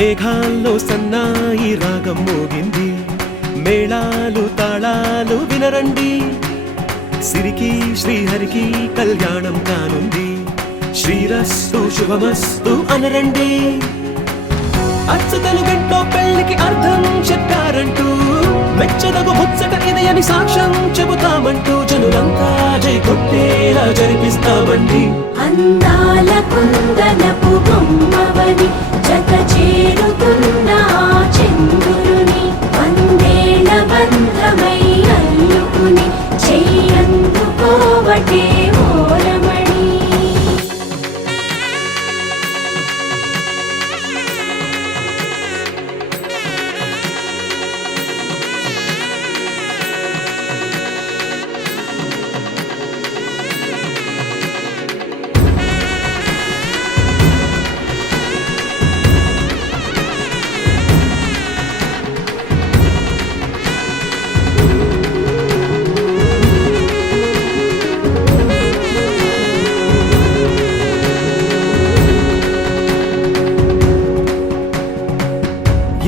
మేఘాల్లో సన్నాయి రాగం మోగింది, మేళాలు తాళాలు వినరండి. సిరికి శ్రీహరికి కళ్యాణం కానుంది, శ్రీరస్తు శుభమస్తు అనరండి. అచ్చ తెలుగింట్లో పెళ్లికి అర్థం చెప్పారంటూ, మెచ్చదగు ముచ్చట ఇది అని సాక్ష్యం చెబుతామంటూ, జనులంతా జై కొట్టేలా జరిపిస్తామండి. అందాల కుందనపు బొమ్మవని జత చేరుతున్న చంద్రుని, వందేళ్ల బంధమై అల్లుకుని చెయ్యందుకోవటే ఓరమణి.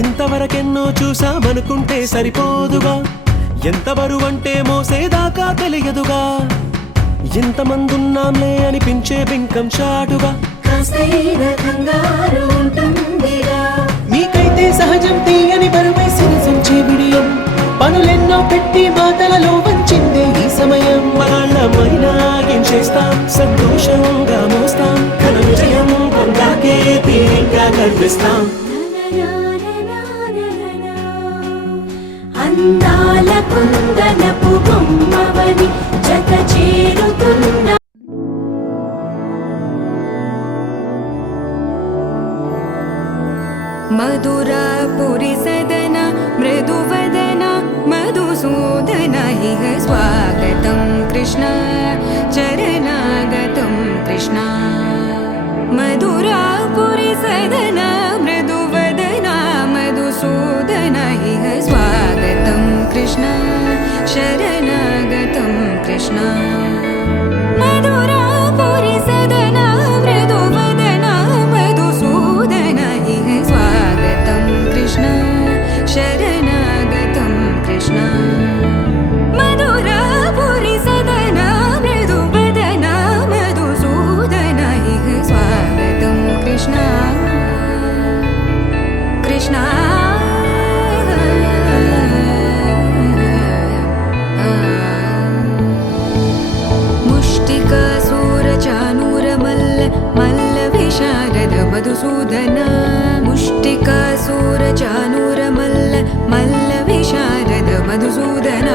ఇంతవరకెన్నో చూసామనుకుంటే సరిపోదుగా, ఎంత బరువంటే మోసేదాకా తెలియదుగా. ఇంతమందున్నాంలే అనిపించే బింకం చాటుగా, కాస్తైన కంగారు ఉంటుందిగా. మీకైతే సహజం తీయని బరువై సిరిసంచే విడియం, పనులెన్నో పెట్టి మాటలలో వంచిందే ఈ సమయం. వాళ్ళమైనా ఏం చేస్తాం, సంతోషంగా మోస్తాం, ఘన విజయం పొందాకే తీరిగ్గా కనిపిస్తాం. అందాల కుందనపు బొమ్మవని జత చేరుతున్న మధురాపురి సదన మృదువదన మధుసూదన ఇహ స్వాగతం కృష్ణ చరణాగతం కృష్ణ. మధురాపురి సదన మృదువదన మధుసూదన ఇహ స్వాగతం కృష్ణ శరణాగతం కృష్ణ. మధురాపురి సదన మృదువదన మధుసూదన ఇహ స్వాగతం కృష్ణ శరణాగతం కృష్ణ. మధురాపురి సదన మృదువదన మధుసూదన ఇహ స్వాగతం కృష్ణ కృష్ణ. మల్ల విశారద మధుసూదన ముష్టికాసూర చానూర మల్ల మల్ల విశారద మధుసూదన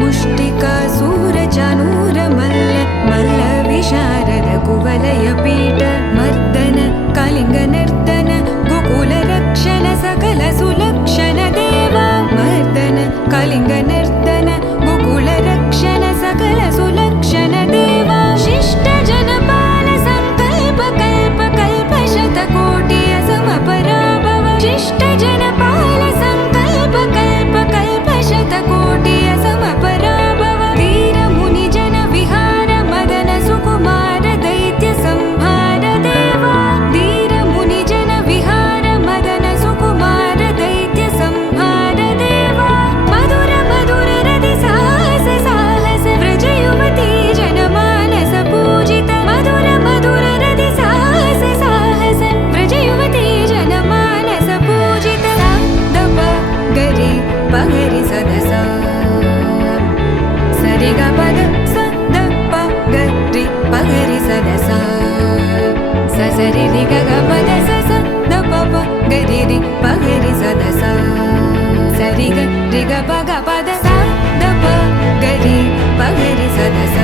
ముష్టికాసూర చానూర మల్ల మల్ల విశారద కువలయ పీఠ మర్దన కళింగ నర్తన గోకుల రక్షణ సకల సులక్షణ దేవ మర్దన కళింగ నర్తన గోకుల రక్షణ సకల సులక్షణ దేవ. శిష్ట జనపాల సంకల్ప కల్ప కల్ప శతకోటి అసమపరాభవ. శిష్ట జనపాల సంకల్ప కల్ప కల్ప శతకోటి అసమపరాభవ. వీర ముని జన విహార మదన సుకుమార దైత్య సంహార దేవ. వీర ముని జన విహార మదన సుకుమార దైత్య సంహార దేవ. మధుర మధుర రతి సాహస సాహస వ్రజ యువతి జనమానస పూజిత. మధుర మధుర రతి సాహస సాహస వ్రజ యువతి జనమానస పూజిత. దప గరి పగరి సదస సరిగ పద సదప గరి పగరి సదస ససరి రిగ పద సస దప గరి రి పగరి సదస సరిగ రిగ పగ పద సదప గరి పగరి సదస.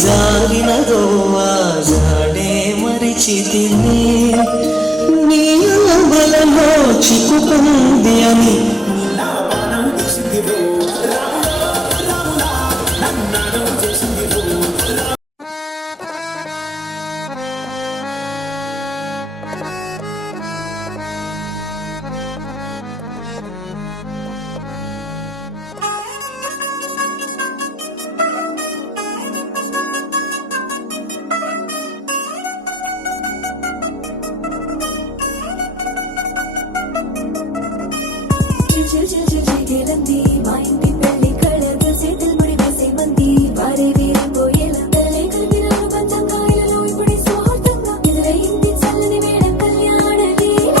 జారినదో ఆ జాడే మరిచితిని నీ బలలో చిక్కుకుంది అని చిల్ చిల్ చిల్ చిగేలంది మా ఇంటి పెళ్లి కళగా చేతులు ముడి వేసే మంది వారే వేరే పోయేలా తలే కలిపినారు పంచంగాయలలో ఇప్పుడే సుముహూర్తంగా ఎదురయింది చల్లని వేళ కళ్యాణ లీల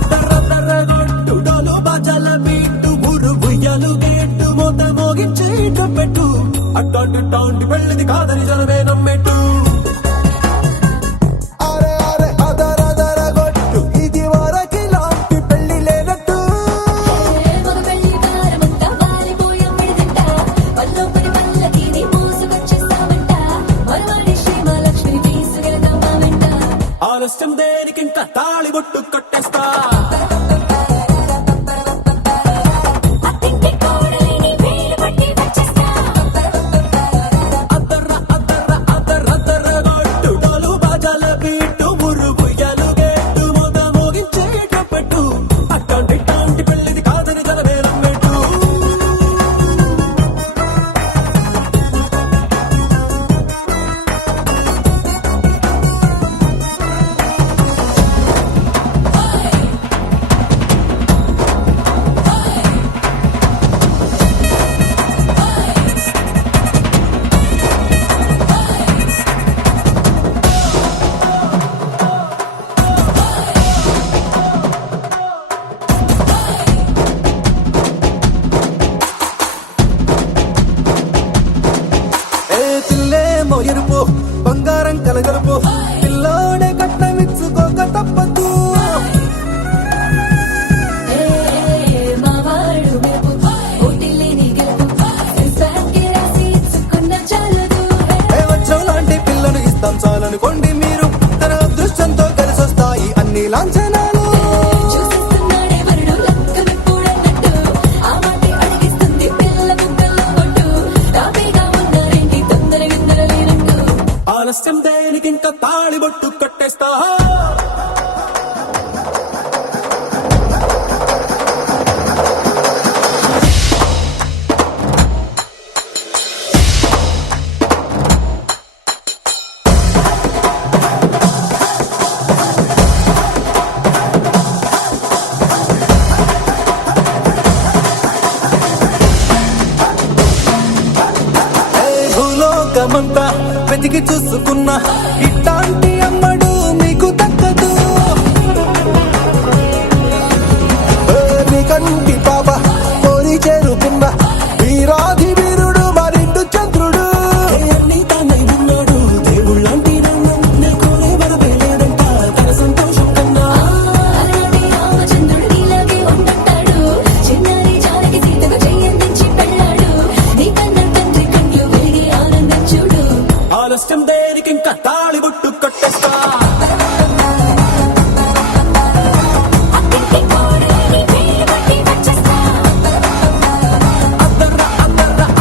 అద్దరద్దరగొట్టు డోలు బాజాల బీటు మురు బుయ్యలు గేట్టు మోత మోగించేట పెట్టు అట్టాంటి టాంటి పెళ్ళిది కాదని జనమే నమ్మెట్టు అరే అరే అదరదరగొట్టు ఇది వరకి లాంటి పెళ్లి లేనట్టు మగ పెళ్లి కారమంతా వాలిపోయమ్మడి తింట పల్లోపడి పల్లకిని మోసుకొచ్చేస్తామంట మరవాడి శ్రీమహాలక్ష్మిని తీసుకెళ్తామా వెంట ఆలస్యం దేనికింకా తాళి బొట్టు కట్టేస్తా అత్తింటి కోడలిని వేలు పట్టి వచ్చేస్తా అద్దరద్దరగొట్టు డోలు బాజాల బీటు మురు బుయ్యలు గేట్టు మోత మోగించేట పెట్టు అట్టాంటి టాంటి పెళ్ళిది కాదని జనమే నమ్మెట్టు ఏ పిల్లేమో ఎరుపు బంగారం కలగలుపు పిల్లోడే కట్టమిచ్చుకోక తప్పదు మా వాడు మెరుపు ఓటిల్లిని గెలుపు ఇన్స్టాగ్రామ్కి రాసి ఇచ్చుకున్న చాలదు ఏ వచ్చం లాంటి పిల్లను ఇస్తాం చాలనుకోండి మీరు తన అదృష్టంతో కలిసొస్తాయి అన్ని లాంఛనాలు చూసేస్తున్నాడే వరుడు లక్క విప్పుడన్నట్టు ఆ మాటే అడిగిస్తుంది పిల్ల ముగ్గల్లో కొట్టు తాపీగా ఉన్నారేంటి తొందర విందర లేనట్టు ఆలస్యం దేనికింకా తాళి బొట్టు కట్టేస్తా భూలోకమంతా వెతికి చూసుకున్నా ఇట్లాంటి అమ్మడు మీకు దక్కదు నీ కంటి పాప కోరి చేరుకున్న వీరాధి వీరుడు మరిండు చంద్రుడు నీ తానై ఉన్నాడు దేవుళ్ళంటి నన్ను కోరే వరమే లేదంట తన సంతోషం కన్నా అలనాటి రామచంద్రుడు నీలాగే ఉండంటాడు చిన్నారి జానకి సీతకు చెయ్యందించి పెళ్ళాడు నీ కన్న తండ్రి కండ్లు వెలిగి ఆనందం చూడు ఆలస్యం దేనికింకా తాళి బొట్టు కట్టేస్తా అత్తింటి కోడలిని వేలు పట్టి వచ్చేస్తా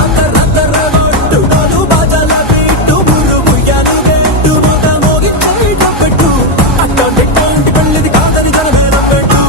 అద్దరగొట్టు డోలు బాజాల బీటు మురు బుయ్యలు గేట్టు మోత మోగించేట పెట్టు అట్టాంటి టాంటి పెళ్ళిది కాదని జనమే నమ్మెట్టు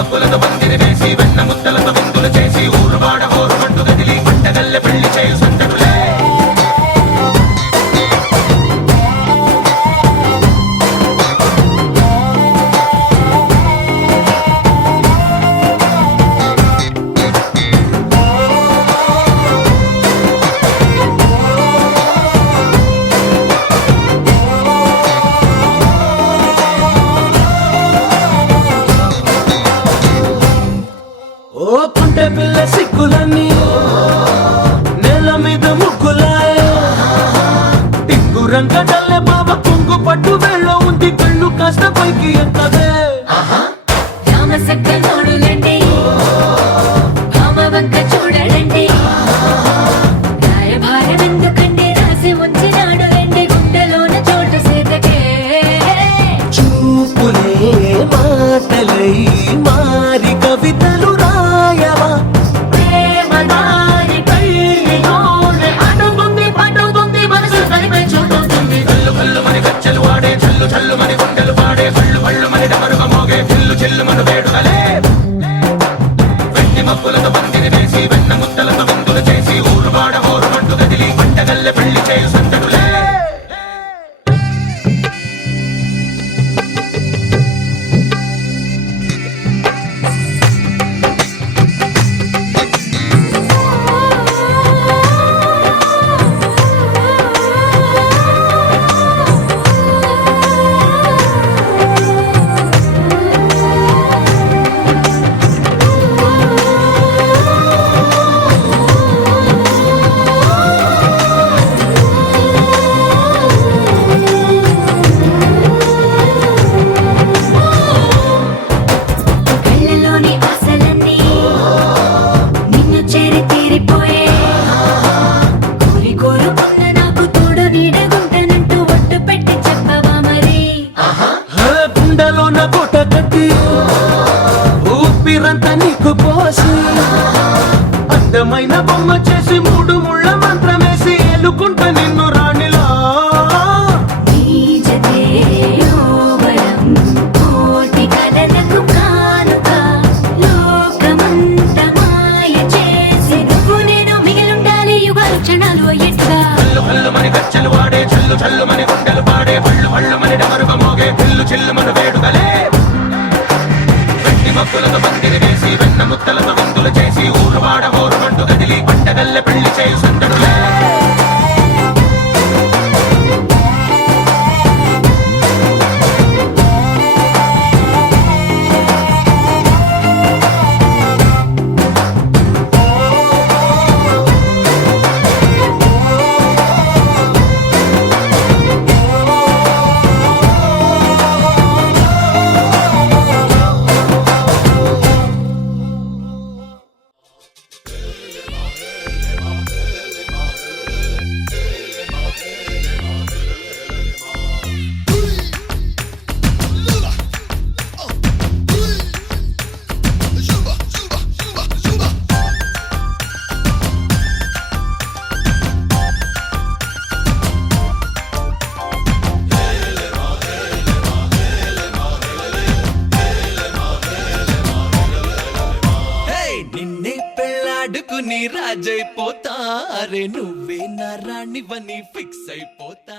మబ్బులతో పందిరి వేసి వెన్న ముద్దలతో విందులు చేసి ఊరువాడ హోరు మంటు గదిలి పంటగల్లె పెళ్లి చేయు సందడులే ఓ పుంటె పిల్ల సిక్కులన్నీ నేల మీద ముక్కులాయే టిక్కు రంగడల్లే బాబ కుంగు పట్టు వేళ్ళ ఉంది కళ్ళు కాస్త పైకి ఎక్కదే రామసక్క నోడులండి భామ వంక చూడడండి రాయభారం ఎందుకండి రాసి ఉంచినాడు రండి గుండెలోన చోటు సేతకే చూపులే మాటలై మారి కవితలు రాయవా ప్రేమదారి పెళ్లిలోనే అడుగుంది పట్టుకుంది మనసు కలిపే చూడుతుంది కళ్ళు కళ్ళు మని గచ్చలు వాడే చల్లు చల్లు మని గుండెలు పాడే కళ్ళు కళ్ళు మని డమరుగ మోగే చిల్లు చిల్లు మన వేడుకలే వెండి మబ్బులతో పందిరి వేసి వెన్న ముద్దలతో విందులు చేసి ఊరువాడ హోరు మంటు గదిలి పంటగల్లె పెళ్లి చేయు సందడులే కళ్ళలోని ఆశలన్నీ నిన్ను చేరి తీరిపోయే కోరి కోరుకున్న నాకు తోడు నీడగుంటనంటూ ఒట్టు పెట్టి చెప్పవా మరి గుండెలోన గుట కట్టి ఊపిరంతా నీకు పోసి అందమైన బొమ్మ చేసి మూడు ముళ్ళ మంత్రమేసి ఎలుకుంట నిన్ను రాణిలా నీ జతే యోవరం కోటి కలలకు కానుక లోకమంత మాయ చేసి నువ్వు నేను మిగిలుండాలి యుగాలు క్షణాలు ఎట్లా కళ్ళు కళ్ళు మని గచ్చలు వాడే చల్లు చల్లు మని గుండెలు పాడే పళ్ళు పళ్ళు మని డమరుగ మోగే చిల్లు చిల్లు మన వేడుకలే వెండి మబ్బులతో పందిరి వేసి వెన్న ముద్దలతో విందులు చేసి ఊరువాడ హోరు మంటు గదిలి పంటగల్లె పెళ్లి చేయు సందడులే నిన్నే పెళ్ళాడుకుని రాజైపోతా అరే నువ్వే నా రాణివని ఫిక్స్ అయిపోతా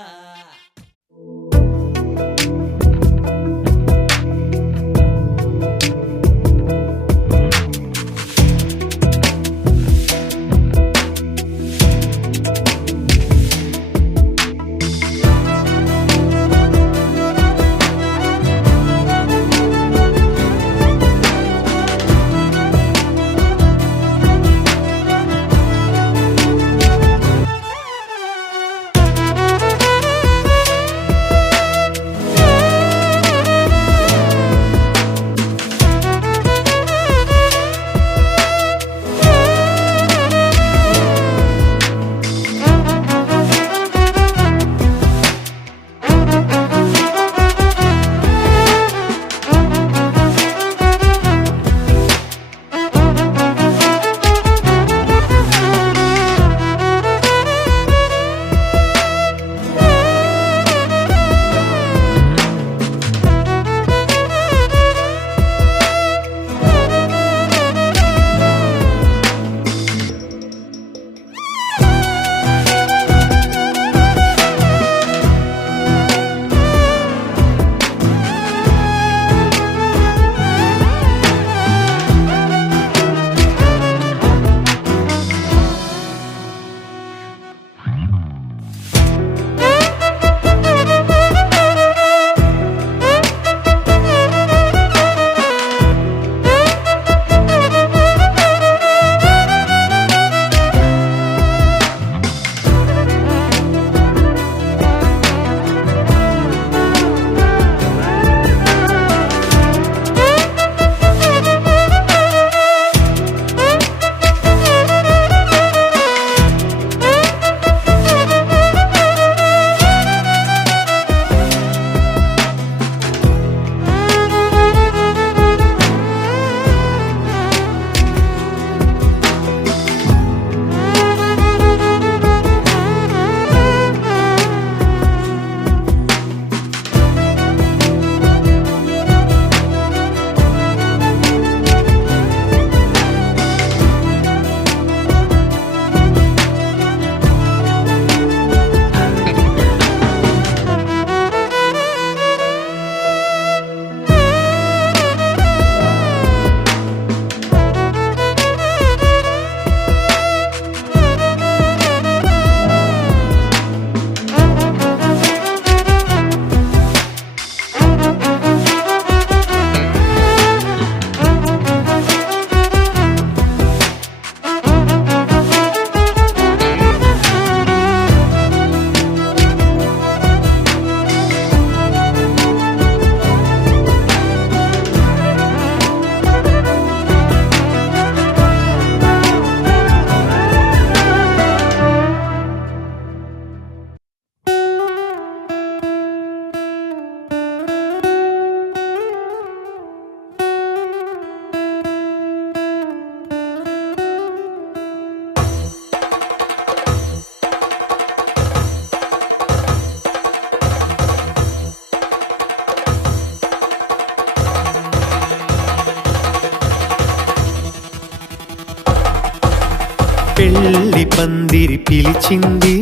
పెళ్లి పందిరి పిలిచింది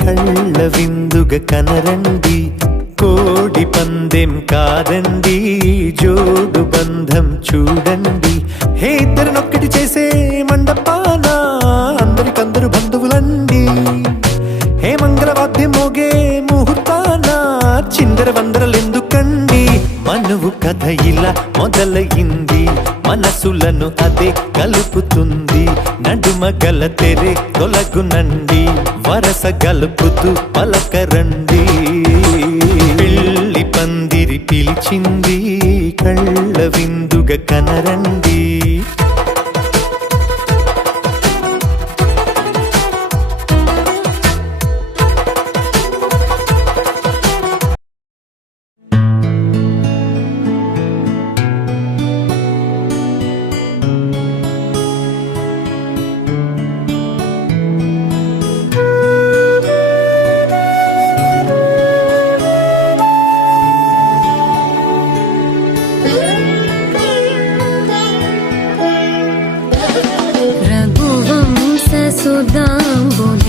కళ్ళ విందుగా కనరండి కోడి పందెం కాదండి జోడు బంధం చూడండి హే ఇద్దరినొక్కటి చేసే మండపాన అందరికందరు బంధువులండి హే మంగళవాద్యం మోగే ముహూర్తాన చిందర వందరలెందుకండి మనువు కథ ఇలా మొదలయింది మనసులను అదే కలుపుతుంది నడుమ గల తెరే తొలగునండి వరస గలుపుతూ పలకరండి పెళ్లి పందిరి పిలిచింది కళ్ళ విందుగా కనరండి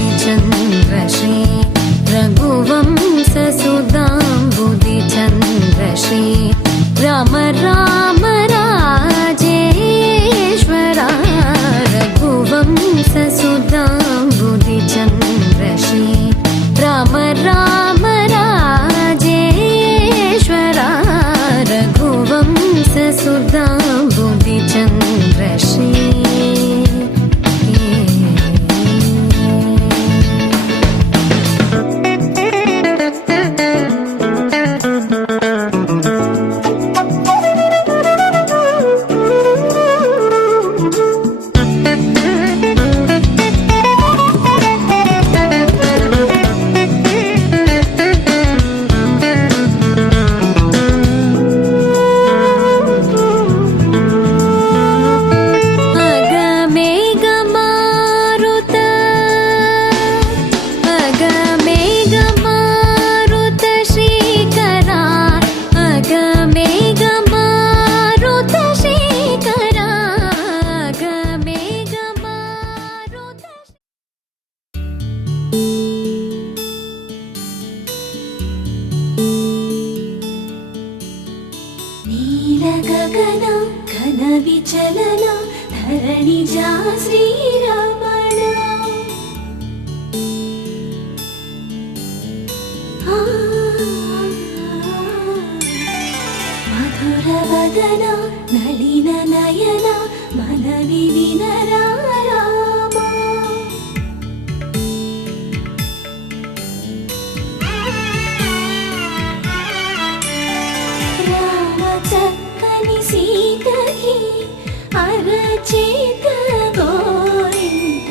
रघुवंशसुधाम्बुधिचन्द्रश्री रघुवंशसुधाम्बुधिचन्द्रश्री राम राम राजेश्वरा रघुवंशसुधाम्बुधिचन्द्रश्री राम राम राजेश्वरा रघुवंशसुधाम्बुधिचन्द्रश्री నీలగగన ఘన విచలన ధరణిజా శ్రీరమణ మధుర వదన నళిన నయన మనవి వినరా రామా చక్కని సీతకి అరచేత గోరింట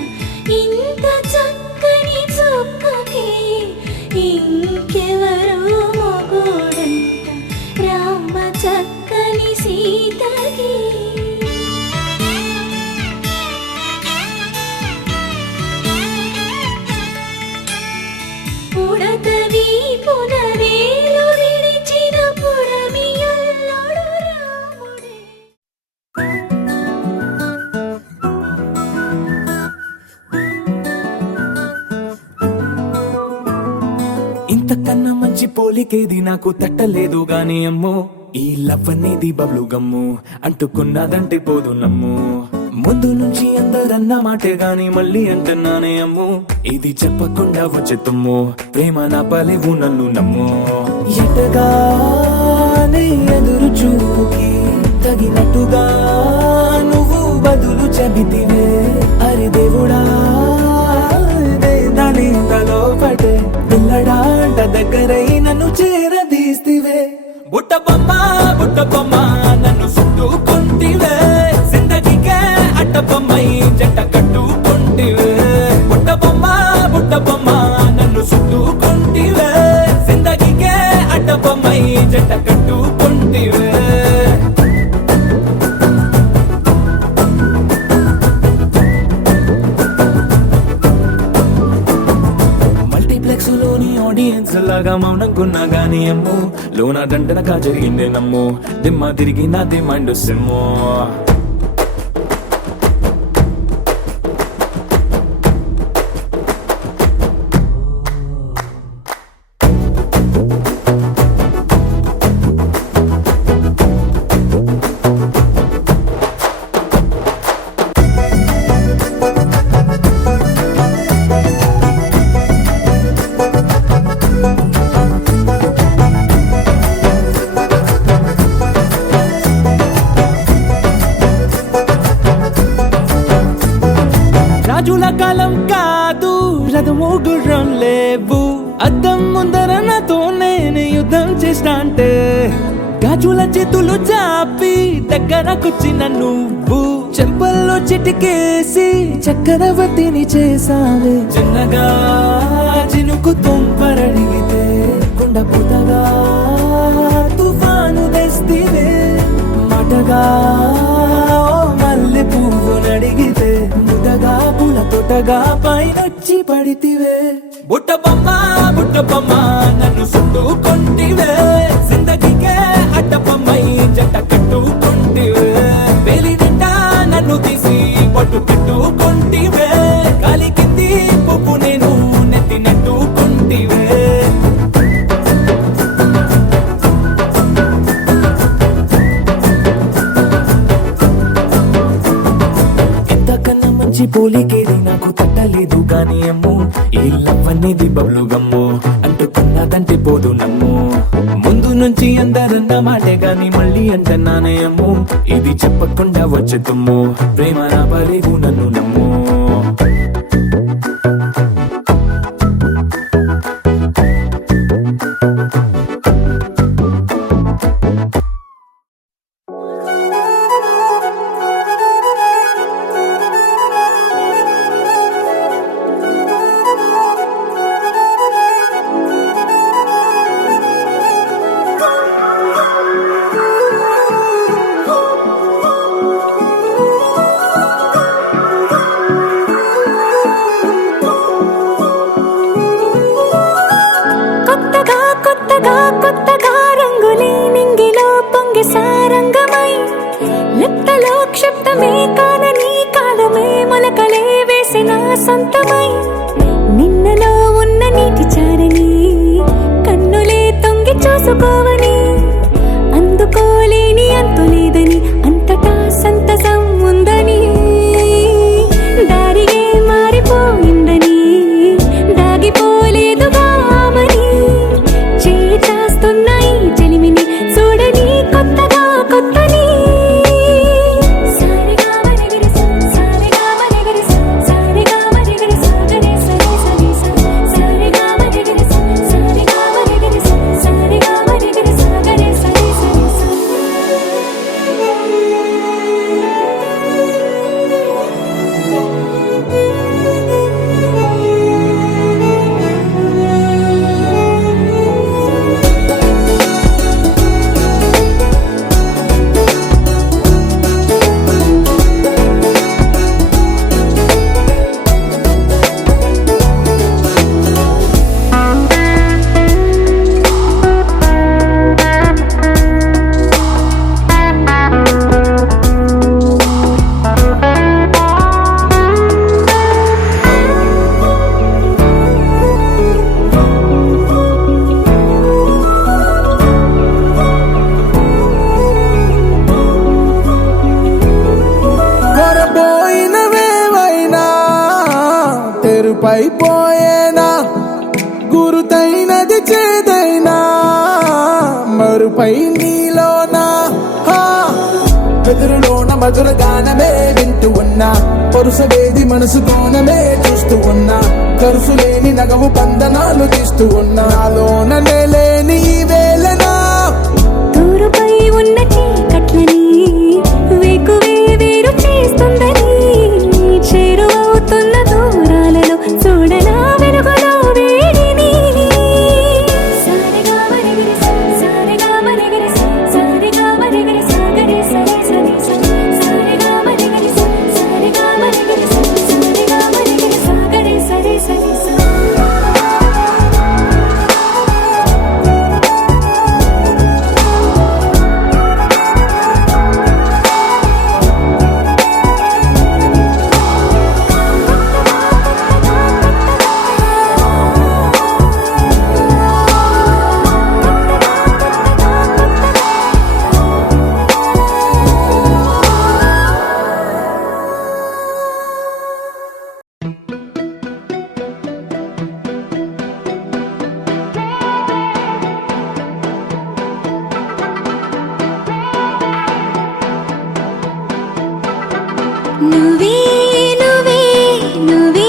ఇంత చక్కని చుక్కకి ఇంకెవరు మొగుడంట రామ చక్కని సీతకి పుడతవి పునవేలు విడిచిన పుడమియల్లోడు రాముడే ఇంతకన్నా మంచి పోలికేది నాకు తట్టలేదు గాని అమ్మో ఈ లవ్ అనేది బబ్లు గమ్ము అంటుకున్నదంటే పోదు నమ్ము ముందు నుంచి అందరన్న మాటే గాని మళ్ళీ అంటున్నానే అమ్ము ఇది చెప్పకుండా వచ్చే తుమ్ము ప్రేమ నా పలేవు నన్ను నమ్ము ఎటగానే ఎదురు చూకి తగినట్టుగా నువ్వు బదులు చెబితివే అరి దేవుడా దాని తలో పటే పిల్లడాంట దగ్గరై నన్ను చేరదీస్తివే బుట్ట బొమ్మ నన్ను చుట్టుకుంటివే జిందగీకే అట్ట బొమ్మై జంట కట్టుకుంటివే బుట్ట బొమ్మ నన్ను చుట్టుకుంటివే జిందగీకే అట్ట బొమ్మై జంట కట్టుకుంటివే ఆడియన్స్ లాగా మౌనంకున్నా గానీ అమ్ము లోన దండనగా జరిగిందే నమ్ము దిమ్మ తిరిగి నా దిమ్మండు సిమ్ము రోజుల కాలం కాదు, రథము గుర్రం లేవు. అద్దం ముందర నాతో నేను యుద్ధం చేస్తా అంటే గాజుల చేతులు చాపి దగ్గరకొచ్చిన నువ్వు చెంపల్లో చిటికేసి చక్రవర్తిని చేసావే. చిన్నగా చినుకు తుంపరడిగితే కొండ పుటగా తుఫాను తెస్తివే. మాటగా మల్లె పువ్వు నడిగితే ముదగా పూల తోటగా పైనొచ్చి పడితివే. బుట్ట బొమ్మ నన్ను చుట్టుకొంటివే. జిందగీకే అడ్డపమ్మై జంట కట్టుకొంటివే. వేలి నిండా నన్ను తీసి పట్టు పెట్టుకొంటివే. కాలి కింది పువ్వు నేను నెత్తి నెట్టుకొంటివే. ఎంతకన్నా మంచి పోలికేది నాకు తట్టలేదు కానీ అమ్ము, ఈ లవ్ అనేది బబ్లు గమ్ము అంటుకున్నదంటే పోదు నమ్ము. ముందు నుంచి అందరన్న మాటే గాని మళ్ళీ అంటున్నానే అమ్ము, ఇది చెప్పకుండా వచ్చే తుమ్ము. ప్రేమ నా పలేవు నన్ను నమ్ము. కొత్తగా రంగులే నింగిలో పొంగి సారంగమై లిప్తలో క్షిప్తమే కానని కాలమే మొలకలే వేసిన సొంతమై నిన్నలో ఉన్న నీటి చారని కన్నులే తొంగి చూసుకోవని అందుకోలేని అంతులేదని అంతటా సంతసం ఉందని దారిగే మారిపోయిందని దాగిపోలేదుగా ఆమని చేస్తున్నాయి చెలిమిని చూడని కొత్తగా కొత్తని. సారిగా మరిగిరి సారిగా మరిగిరి సారిగా మరిగిరి సాగరే సరి సరి సారిగా మరిగిరి సారిగా మరిగిరి సారిగా మరిగిరి సాగరే సరి సరి కొరబోయినవేవైనా తెరుపైపోయేనా గురుతైనది చేదైనా మరుపై నీలోనా వెదురులోన మధుర గానమే వింటూ ఉన్నా పరుసవేది మనసు కోణమే చూస్తూ ఉన్నా కరుసులేని నగవు బంధనాలు తీస్తూ ఉన్నా నాలోన నేలేని ఈ వేళనా తూరుపై ఉన్న చీకట్లని వేకువే వేరు చేస్తుందని చేరువవుతున్న దూరాలలో చూడనా వెలుగులో వేడిని. సారిగా మరిగిరి సారిగా మరిగిరి సారిగా మరిగిరి సాగరే సరి సరి సారిగా మరిగిరి సారిగా మరిగిరి సారిగా మరిగిరి సాగరే సరి సరి నువ్వే నువ్వే నువ్వే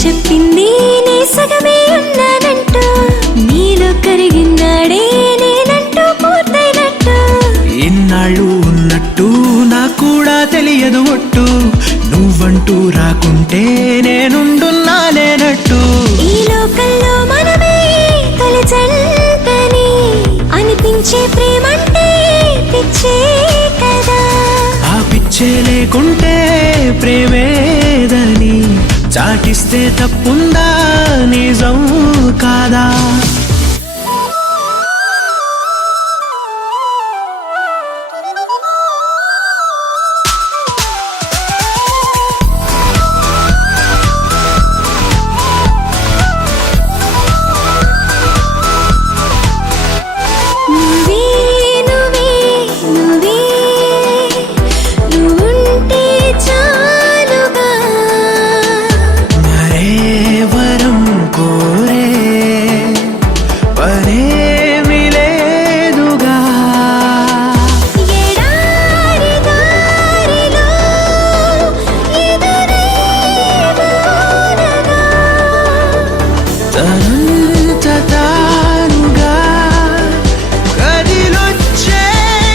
చెప్పింది నే సగమే ఉన్నానంటూ నీలో కరిగినాడే నేనంటూ పూర్తయినట్టు ఇన్నాళ్ళు ఉన్నట్టు నాకు కూడా తెలియదు ఒట్టు నువ్వంటూ రాకుంటే నేనుండున్నా లేనట్టు ఈ లోకంలో మనమే తొలి జంటని అనిపించే ప్రేమంటే పిచ్చే కదా ఆ పిచ్చే లేకుంటే ప్రేమేదని చాటిస్తే తప్పుందా నిజం కాదా